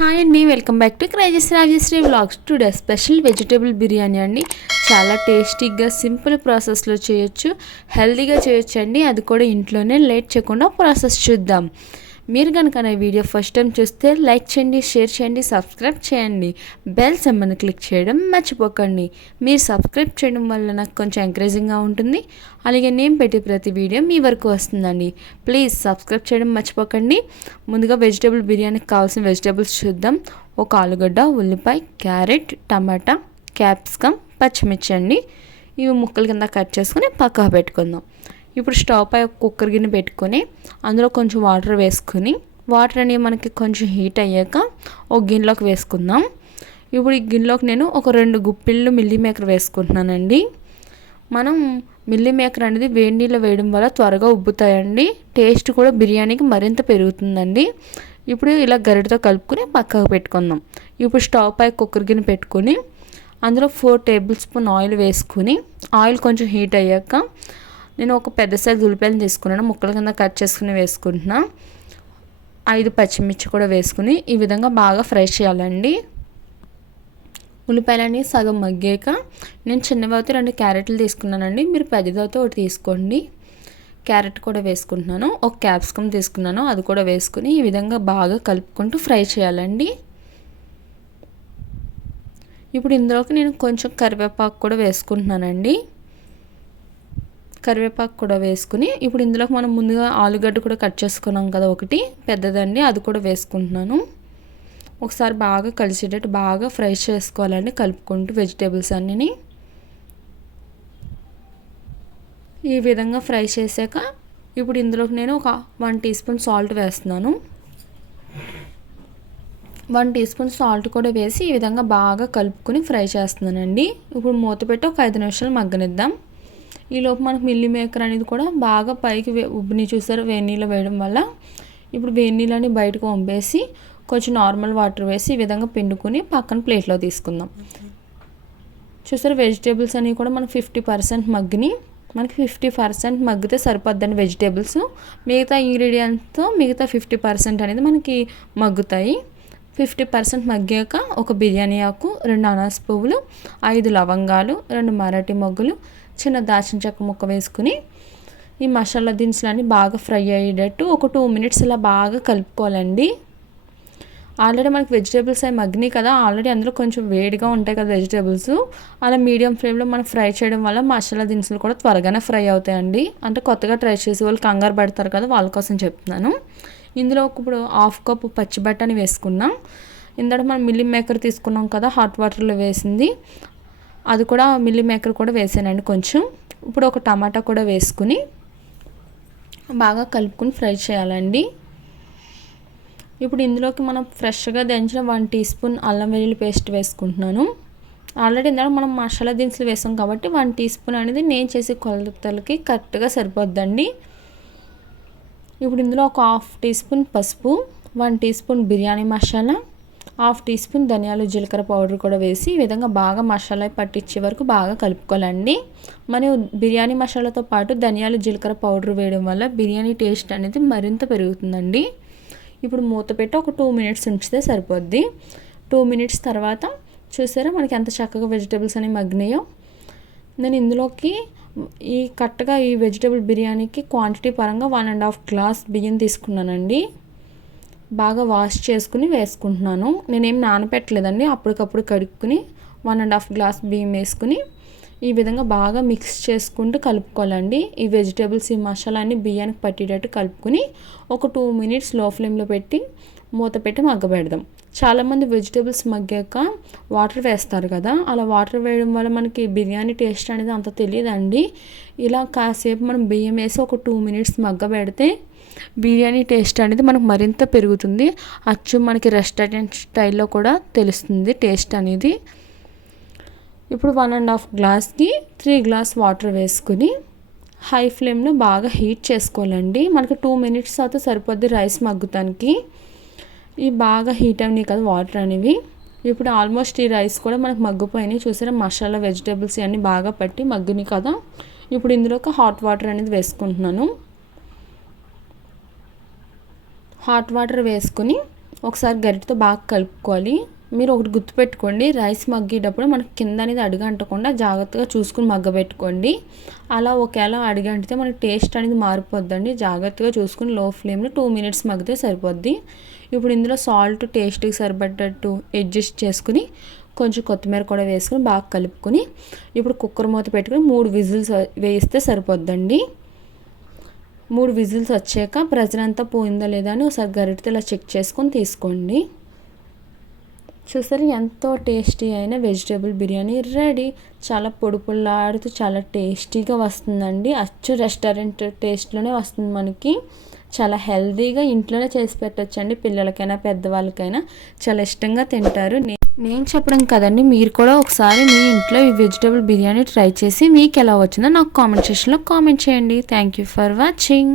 Hi అండి welcome back to క్రైజెస్ Rajashree vlogs today special vegetable biryani అండి. చాలా టేస్టీగా సింపుల్ ప్రాసెస్లో చేయొచ్చు హెల్తీగా చేయొచ్చు అండి. అది కూడా ఇంట్లోనే లేట్ చేయకుండా ప్రాసెస్ చూద్దాం. మీరు కనుక నా వీడియో ఫస్ట్ టైం చూస్తే లైక్ చేయండి షేర్ చేయండి సబ్స్క్రైబ్ చేయండి. బెల్ సెమ్మని క్లిక్ చేయడం మర్చిపోకండి. మీరు సబ్స్క్రైబ్ చేయడం వల్ల నాకు కొంచెం ఎంకరేజింగ్గా ఉంటుంది. అలాగే నేను పెట్టే ప్రతి వీడియో మీ వరకు వస్తుందండి. ప్లీజ్ సబ్స్క్రైబ్ చేయడం మర్చిపోకండి. ముందుగా వెజిటేబుల్ బిర్యానీకి కావాల్సిన వెజిటేబుల్స్ చూద్దాం. ఒక ఆలుగడ్డ ఉల్లిపాయ క్యారెట్ టమాటా క్యాప్సికమ్ పచ్చిమిర్చి అండి. ఇవి ముక్కల కింద కట్ చేసుకుని పక్కకు పెట్టుకుందాం. ఇప్పుడు స్టవ్ పై ఒక కుక్కర్ గిన్నె పెట్టుకొని అందులో కొంచెం వాటర్ వేసుకొని వాటర్ అనేవి మనకి కొంచెం హీట్ అయ్యాక ఒక గిన్నెలోకి వేసుకుందాం. ఇప్పుడు ఈ గిన్నెలోకి నేను ఒక రెండు గుప్పిళ్ళు మిల్లీ మేకర్ వేసుకుంటున్నానండి. మనం మిల్లీ మేకర్ అనేది వేడి నీళ్ళు వేయడం వల్ల త్వరగా ఉబ్బుతాయండి. టేస్ట్ కూడా బిర్యానీకి మరింత పెరుగుతుందండి. ఇప్పుడు ఇలా గరిటతో కలుపుకొని పక్కకు పెట్టుకుందాం. ఇప్పుడు స్టవ్ పై కుక్కర్ గిన్నె పెట్టుకొని అందులో ఫోర్ టేబుల్ స్పూన్ ఆయిల్ వేసుకుని ఆయిల్ కొంచెం హీట్ అయ్యాక నేను ఒక పెద్ద సైజు ఉల్లిపాయలు తీసుకున్నాను. ముక్కల కింద కట్ చేసుకుని వేసుకుంటున్నా. ఐదు పచ్చిమిర్చి కూడా వేసుకుని ఈ విధంగా బాగా ఫ్రై చేయాలండి. ఉల్లిపాయలని సగం మగ్గాక నేను చిన్నవైతే రెండు క్యారెట్లు తీసుకున్నానండి. మీరు పెద్దదైతే ఒకటి తీసుకోండి. క్యారెట్ కూడా వేసుకుంటున్నాను. ఒక క్యాప్సికమ్ తీసుకున్నాను. అది కూడా వేసుకుని ఈ విధంగా బాగా కలుపుకుంటూ ఫ్రై చేయాలండి. ఇప్పుడు ఇందులోకి నేను కొంచెం కరివేపాకు కూడా వేసుకుంటున్నానండి. కరివేపాకు కూడా వేసుకుని ఇప్పుడు ఇందులోకి మనం ముందుగా ఆలుగడ్డ కూడా కట్ చేసుకున్నాం కదా ఒకటి పెద్దదండి అది కూడా వేసుకుంటున్నాను. ఒకసారి బాగా కలిసేటట్టు బాగా ఫ్రై చేసుకోవాలండి కలుపుకుంటూ వెజిటేబుల్స్ అన్నీ ఈ విధంగా ఫ్రై చేశాక ఇప్పుడు ఇందులోకి నేను ఒక వన్ టీ స్పూన్ సాల్ట్ వేస్తున్నాను. వన్ టీ స్పూన్ సాల్ట్ కూడా వేసి ఈ విధంగా బాగా కలుపుకొని ఫ్రై చేస్తున్నానండి. ఇప్పుడు మూత పెట్టి ఒక ఐదు నిమిషాలు మగ్గనిద్దాం. ఈలోపు మనకు మిల్లీ మేకర్ అనేది కూడా బాగా పైకి ఉబ్బిని చూసారు వేడి నీళ్ళు వేయడం వల్ల. ఇప్పుడు వేడి నీళ్ళని బయటకు వంపేసి కొంచెం నార్మల్ వాటర్ వేసి ఈ విధంగా పిండుకొని పక్కన ప్లేట్లో తీసుకుందాం. చూసారు వెజిటేబుల్స్ అనేవి కూడా మనకు ఫిఫ్టీ పర్సెంట్ మగ్గిని మనకి ఫిఫ్టీ పర్సెంట్ మగ్గితే సరిపోద్దండి వెజిటేబుల్స్. మిగతా ఇంగ్రీడియంట్స్తో మిగతా ఫిఫ్టీ పర్సెంట్ అనేది మనకి మగ్గుతాయి. ఫిఫ్టీ పర్సెంట్ మగ్గాక ఒక బిర్యానీ ఆకు రెండు అనాస పువ్వులు ఐదు లవంగాలు రెండు మరాఠీ మొగ్గులు చిన్న దాచిన చెక్క ముక్క వేసుకుని ఈ మసాలా దినుసులన్నీ బాగా ఫ్రై అయ్యేటట్టు ఒక టూ మినిట్స్ ఇలా బాగా కలుపుకోవాలండి. ఆల్రెడీ మనకి వెజిటేబుల్స్ అవి మగ్గినాయి కదా ఆల్రెడీ అందులో కొంచెం వేడిగా ఉంటాయి కదా వెజిటేబుల్స్. అలా మీడియం ఫ్లేమ్లో మనం ఫ్రై చేయడం వల్ల మసాలా దినుసులు కూడా త్వరగానే ఫ్రై అవుతాయండి. అంటే కొత్తగా ట్రై చేసే వాళ్ళు కంగారు పడతారు కదా వాళ్ళ కోసం చెప్తున్నాను. ఇందులో ఇప్పుడు హాఫ్ కప్ పచ్చి బట్టని వేసుకున్నాం. ఇందాక మనం మిల్లీ మేకర్ తీసుకున్నాం కదా హాట్ వాటర్లో వేసింది. అది కూడా మిల్లీ మేకర్ కూడా వేసానండి కొంచెం. ఇప్పుడు ఒక టమాటా కూడా వేసుకుని బాగా కలుపుకుని ఫ్రై చేయాలండి. ఇప్పుడు ఇందులోకి మనం ఫ్రెష్గా దంచిన వన్ టీ స్పూన్ అల్లం వెల్లుల్లి పేస్ట్ వేసుకుంటున్నాను. ఆల్రెడీ ఇందాక మనం మసాలా దినుసులు వేసాం కాబట్టి వన్ టీ స్పూన్ అనేది నేను చేసే కొలతలకి కరెక్ట్గా సరిపోద్దండి. ఇప్పుడు ఇందులో ఒక హాఫ్ టీ స్పూన్ పసుపు one teaspoon biryani masala half teaspoon ధనియాలు జీలకర్ర పౌడర్ కూడా వేసి ఈ విధంగా బాగా మసాలా పట్టించే వరకు బాగా కలుపుకోవాలండి. మరియు బిర్యానీ మసాలాతో పాటు ధనియాలు జీలకర్ర పౌడర్ వేయడం వల్ల బిర్యానీ టేస్ట్ అనేది మరింత పెరుగుతుందండి. ఇప్పుడు మూత పెట్టి ఒక టూ మినిట్స్ ఉంచితే సరిపోద్ది. టూ మినిట్స్ తర్వాత చూసారా మనకి ఎంత చక్కగా వెజిటేబుల్స్ అనేవి మగ్గినాయో? నేను ఇందులోకి ఈ కరెక్ట్గా ఈ వెజిటేబుల్ బిర్యానీకి క్వాంటిటీ పరంగా వన్ అండ్ హాఫ్ గ్లాస్ బియ్యం తీసుకున్నానండి. బాగా వాష్ చేసుకుని వేసుకుంటున్నాను. నేనేం నానపెట్టలేదండి. అప్పటికప్పుడు కడుక్కుని వన్ అండ్ హాఫ్ గ్లాస్ బియ్యం వేసుకుని ఈ విధంగా బాగా మిక్స్ చేసుకుంటూ కలుపుకోవాలండి. ఈ వెజిటేబుల్స్ ఈ మసాలాన్ని బియ్యానికి పట్టేటట్టు కలుపుకొని ఒక టూ మినిట్స్లో ఫ్లేమ్లో పెట్టి మూత పెట్టి మగ్గబెడదాం. చాలామంది వెజిటేబుల్స్ మగ్గాక వాటర్ వేస్తారు కదా. అలా వాటర్ వేయడం వల్ల మనకి బిర్యానీ టేస్ట్ అనేది అంత తెలియదండి. ఇలా కాసేపు మనం బియ్యం వేసి ఒక టూ మినిట్స్ మగ్గ పెడితే బిర్యానీ టేస్ట్ అనేది మనకు మరింత పెరుగుతుంది. అచ్చు మనకి రెస్టారెంట్ స్టైల్లో కూడా తెలుస్తుంది టేస్ట్ అనేది. ఇప్పుడు వన్ అండ్ హాఫ్ గ్లాస్కి త్రీ గ్లాస్ వాటర్ వేసుకుని హై ఫ్లేమ్లో బాగా హీట్ చేసుకోవాలండి. మనకి టూ మినిట్స్ అయితే సరిపోద్ది రైస్ మగ్గుతానికి ఈ బాగా హీట్ అయినాయి కదా వాటర్ అనేవి. ఇప్పుడు ఆల్మోస్ట్ ఈ రైస్ కూడా మనకు మగ్గిపోయినాయి. చూసారా? మసాలా వెజిటేబుల్స్ ఇవన్నీ బాగా పట్టి మగ్గినాయి కదా. ఇప్పుడు ఇందులోకి హాట్ వాటర్ అనేది వేసుకుంటున్నాను. హాట్ వాటర్ వేసుకుని ఒకసారి గరిటతో బాగా కలుపుకోవాలి. మీరు ఒకటి గుర్తుపెట్టుకోండి రైస్ మగ్గేటప్పుడు మనకి కింద అనేది అడుగు అంటకుండా జాగ్రత్తగా చూసుకుని మగ్గబెట్టుకోండి. అలా ఒకవేళ అడిగంటితే అంటితే మనకి టేస్ట్ అనేది మారిపోద్దండి. జాగ్రత్తగా చూసుకుని లో ఫ్లేమ్లో టూ మినిట్స్ మగ్గితే సరిపోద్ది. ఇప్పుడు ఇందులో సాల్ట్ టేస్ట్కి సరిపడ్డట్టు అడ్జస్ట్ చేసుకుని కొంచెం కొత్తిమీర కూడా వేసుకుని బాగా కలుపుకొని ఇప్పుడు కుక్కర్ మూత పెట్టుకుని మూడు విజిల్స్ వేయిస్తే సరిపోద్దండి. మూడు విజిల్స్ వచ్చాక ప్రెజర్ అంతా పోయిందా లేదా అని ఒకసారి గరిటితో ఇలా చెక్ చేసుకొని తీసుకోండి. చూసారు ఎంతో టేస్టీ అయిన వెజిటేబుల్ బిర్యానీ రెడీ. చాలా పొడి పొడిలాడుతూ చాలా టేస్టీగా వస్తుందండి. అచ్చు రెస్టారెంట్ టేస్ట్లోనే వస్తుంది మనకి. చాలా హెల్దీగా ఇంట్లోనే చేసి పెట్టచ్చండి పిల్లలకైనా పెద్దవాళ్ళకైనా. చాలా ఇష్టంగా తింటారు. నేను చెప్పడం కదండి మీరు కూడా ఒకసారి మీ ఇంట్లో ఈ వెజిటేబుల్ బిర్యానీ ట్రై చేసి మీకు ఎలా వచ్చిందో నాకు కామెంట్ సెక్షన్లో కామెంట్ చేయండి. Thank you for watching.